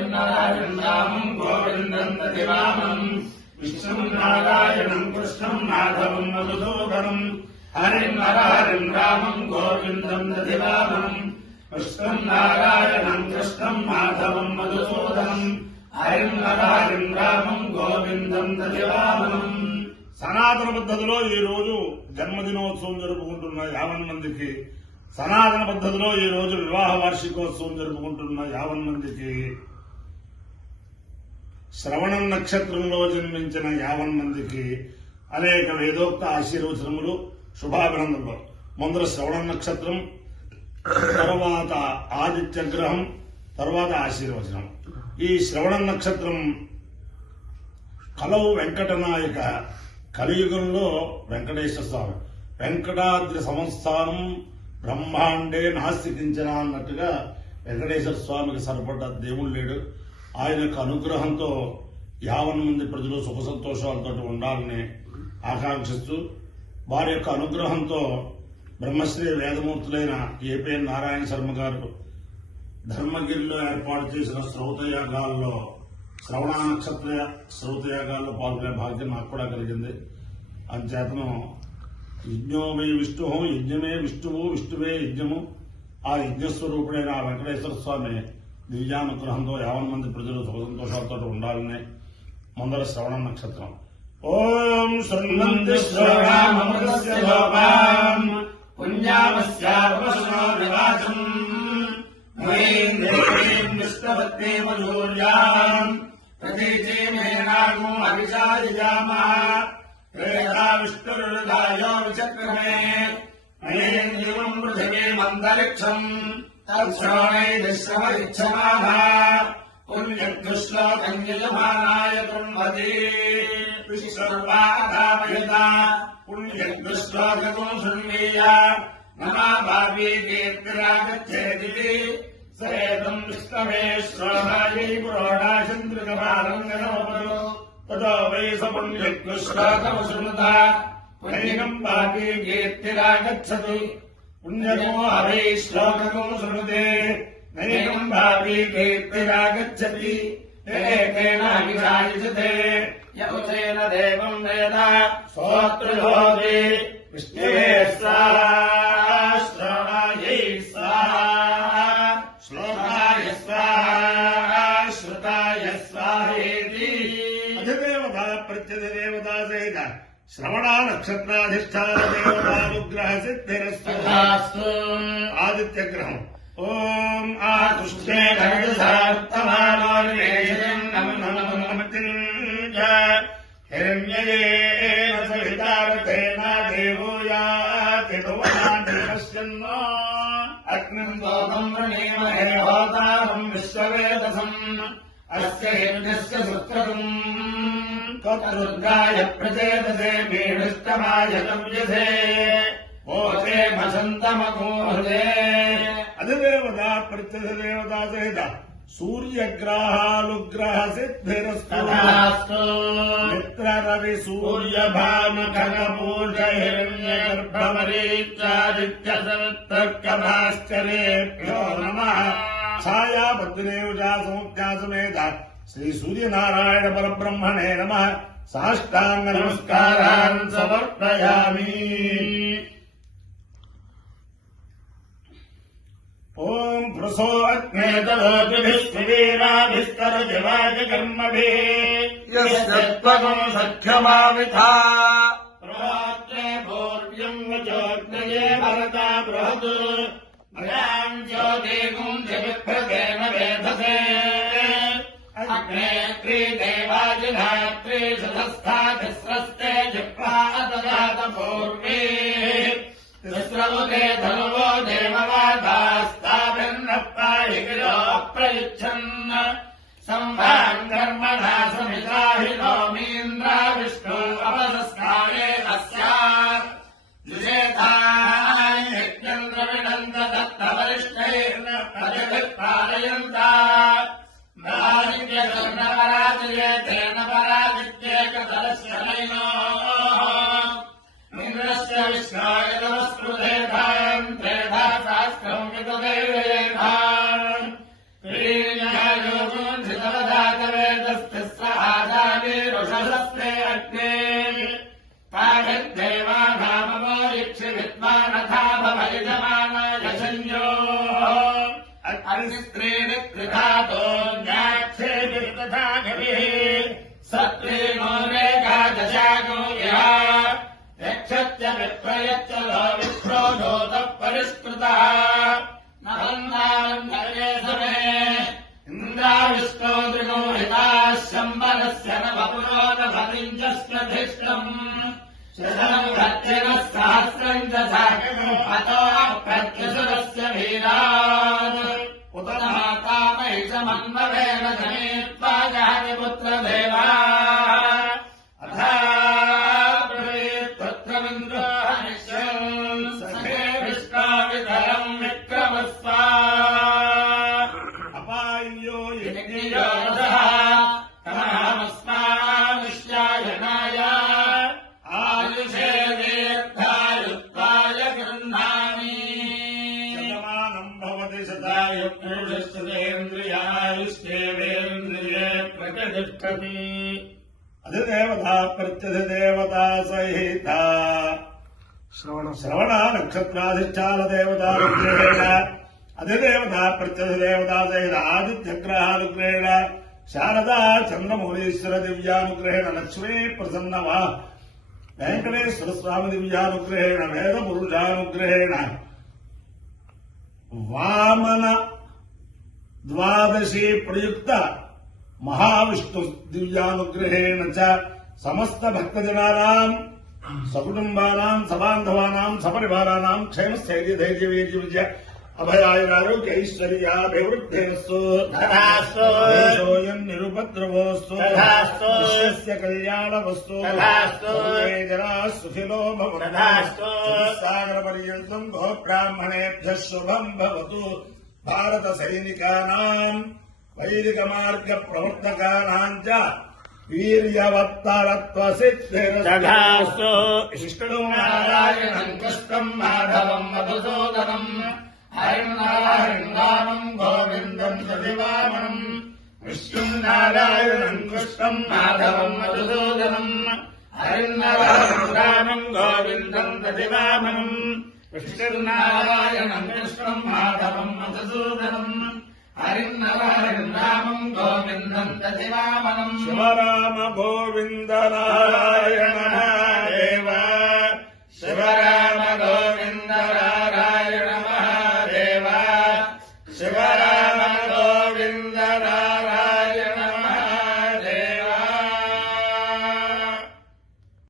हरिम् रामम् गोविन्दम् प्रतिवामम् विष्णुम् नारायणम् कृष्णम् माधवम् मधुसूदनम् हरिम् रामम् गोविन्दम् प्रतिवामम् विष्णुम् नारायणम् कृष्णम् माधवम् मधुसूदनम् हरिम् रामम् गोविन्दम् प्रतिवामम् సనాతన పద్ధతిలో ఈ రోజు జన్మదినోత్సవం జరుపుకుంటున్న 50 మందికి, సనాతన పద్ధతిలో ఈ రోజు వివాహ వార్షికోత్సవం జరుపుకుంటున్న 50 మందికి, శ్రవణం నక్షత్రంలో జన్మించిన 50 మందికి అనేక వేదోక్త ఆశీర్వచనములు, శుభాభినందనలు. ముందర శ్రవణం నక్షత్రం, తర్వాత ఆదిత్య గ్రహం, తర్వాత ఆశీర్వచనం. ఈ శ్రవణం నక్షత్రం కలవు వెంకటనాయక, కలియుగంలో వెంకటేశ్వర స్వామి, వెంకటాద్రి సంస్థానం బ్రహ్మాండే నాస్తికించిన అన్నట్టుగా వెంకటేశ్వర స్వామికి సరిపడ్డ దేవుడు లేడు. ఆయన యొక్క అనుగ్రహంతో 50 మంది ప్రజలు సుఖ సంతోషాలతో ఉండాలని ఆకాంక్షిస్తూ, వారి యొక్క అనుగ్రహంతో బ్రహ్మశ్రీ వేదమూర్తులైన ఏపీఎన్ నారాయణ శర్మ గారు ధర్మగిరిలో ఏర్పాటు చేసిన శ్రౌతయాగాల్లో, శ్రవణ నక్షత్ర శ్రౌతయాగాల్లో పాల్గొనే భాగ్యం నాకు కూడా కలిగింది. అంచేతను యజ్ఞోమే విష్ణు, యజ్ఞమే విష్ణువు, విష్ణువే యజ్ఞము, ఆ యజ్ఞస్వరూపుడైన ఆ వెంకటేశ్వర స్వామి దివ్యానుగ్రహంతో 50 మంది ప్రజలు సుఖ సంతోషాలతో ఉండాలని ముందర శ్రవణ నక్షత్రం. ఓం శృణ్వంతి శ్రవణామృతస్య లోపాన్ పుణ్యామస్యాపశనో వివాచం విష్ణవత్నేమూర్యాం ప్రతీచేమేనాగో అభిషాదిజామా వేదా విష్ణురుదాయో విచక్రమే మయేంద్రియం పృథివీమంతరిక్షం తత్శ్రవణైర్శ్రవరిచ్చమానా పుణ్యశ్లోకం యజమానాయ కృణ్వతి విశ్వర్వాధామయత పుణ్యశ్లోకం శృణ్వీయ నమా భావీ కీర్తిరాగచ్చేది సరేతం విష్ణవే శ్రోణాయై పురోడాశంద్రికమాలంగనోపదో తదో వై సపుణ్యశ్లోకం శృణుత పుణ్యం భావీ కీర్తిరాగచ్చతి పుణ్యమో హవై శ్లోకం శృణుతే నైకం భావీ కీర్తిరాగచ్చతి ఏకేనాభిషాయిషతే యౌతేన దేవం వేద స్తోత్రయోగి విష్ణవే స్వాహా శ్రవణాయై స్వాహా శ్లోకాయ స్వాహా శ్రుతాయ స్వాహేతి. అధిదేవత ప్రత్యధిదేవత సహిత శ్రవణ నక్షత్రాధిష్టాన దేవతానుగ్రహ సిద్ధిరస్తు. ఆదిత్య గ్రహం. ఓం ఆతుష్టే హిరణ్యేన సవితారథేన దేవో యాతి భువనాని పశ్యన్నో అగ్నిం దోమం వృణీమహే హోతారం విశ్వవేదసం అస్య యజ్ఞస్య సుక్రతుం త్వద్రుద్రాయ ప్రచేదసే మేఢుష్టమాయ కవ్యసే ఓతే మసంతమకోహృదే. అధిదేవత ప్రత్యధిదేవత సహిత సూర్యగ్రహాలుగ్రహ సిద్ధిరస్తు. మిత్ర రవి సూర్య భాను ఖగపూష హిరణ్య గర్భమరీచాదిత్య సవిత్రకభాస్కరేభ్యో నమః. ఛాయాపద్మేవుజా సముఖ్యాసమేత శ్రీ సూర్యనారాయణ పరబ్రహ్మణే నమః. సాష్టాంగ నమస్కారాన్ సమర్పయామి. ఓం పృసో అగ్నేతలోభిస్తరజవాజ కర్మభిః యస్త్వగం సఖ్యమావిథా ప్రవాత్రే భోర్వ్యం వచోగ్నయే భరతా బృహత్ మయాం జ్యోతిగుం జవిప్రదేన వేధసే అగ్నే త్రిదేవాజిధాత్రీ సదస్థాతిస్రస్తే జిహ్వాతదాత పూర్వే తిస్రవుతే ధనువో దేవవాదాస్తాభిర్నప్పాహిగిరో ప్రయుచ్ఛన్న సంభాన్ కర్మణా సమితాహినోమీంద్రా విష్ణు అపసస్కారే అస్యాత్ జుషేతాన్ యజ్ఞం ద్రవిణంత దత్తవరిష్ఠైర్న ప్రజభిఃపాలయంతా నాదిత్యకర్ణపరాజయే తేన పరాదిత్యేకదలశ్చనైనో ఇంద్రస్య విష్ణాయ నమస్కృతేధాన్ త్రేధా శాస్త్రం విదుదేవేధాన్ శ్రీన్యాయోగం विष्णो त्रिगोहिताः शम्बरस्य नवपुरोदभतिञ्जस्प्रधिष्ठम् शतम् भक्तिनः सहस्रम् च साकम् अतो प्रत्युषुरस्य वीरान् उत माता महिषमन्ववेन समेत्वा जहति पुत्रदेवाः अथा ब्रवीत्पुत्रमिन्द्रो हनिष्यन् सखे विश्वाविधरम् विक्रमस्वा अपायो यज्ञयोधः तमहमस्मानुष्यायनाय आयुषे दीर्घायुत्वाय गृह्णामि शतमानम् भवति शतायुष्येन्द्रियायुष्येवेन्द्रिये प्रतिष्ठति अधिदेवता प्रत्यधिदेवता सहिता श्रवण नक्षत्राधिष्ठान देवता रुद्रेण अधिदेवता प्रत्यधिदेवता सहित आदित्यग्रहानुग्रहेण शारदा चन्द्रमौलीश्वर दिव्यानुग्रहेण लक्ष्मी प्रसन्नवा वेंकटेश्वर स्वामी दिव्यानुग्रहेण वेदपुरुषानुग्रहेण वामन द्वादशी प्रयुक्त महाविष्णु दिव्यानुग्रहेण च समस्त भक्तजनानां सकुटुम्बानां सबान्धवानां सपरिवाराणां क्षेमस्थैर्यधैर्यवीर्यविजय अभयायुरारोग्यैश्वर्याभिवृद्धेस्तु तथास्तु देशोऽयं निरुपद्रवोस्तु तथास्तु विश्वस्य कल्याणवस्तु तथास्तु सर्वे जनाः सुखिनो भवन्तु तथास्तु सागरपर्यन्तं गोब्राह्मणेभ्यः शुभं भवतु भारतसैनिकानां वैदिकमार्गप्रवर्तकानां च वीर्यवत्तरत्वसिद्धिरस्तु विष्णुनारायणम् कृष्णम् माधवम् मधुसूदनम् हरिनारायणम् गोविन्दम् सदिवामनम् विष्णुनारायणम् कृष्णम् माधवम् मधुसूदनम् हरिनारायणम् गोविन्दम् सदिवामनम् विष्णुनारायणम् कृष्णम् माधवम् मधुसूदनम् हरिनारायणम् गोविन्दम् सदिवामनम् शिवराम गोविन्द नारायण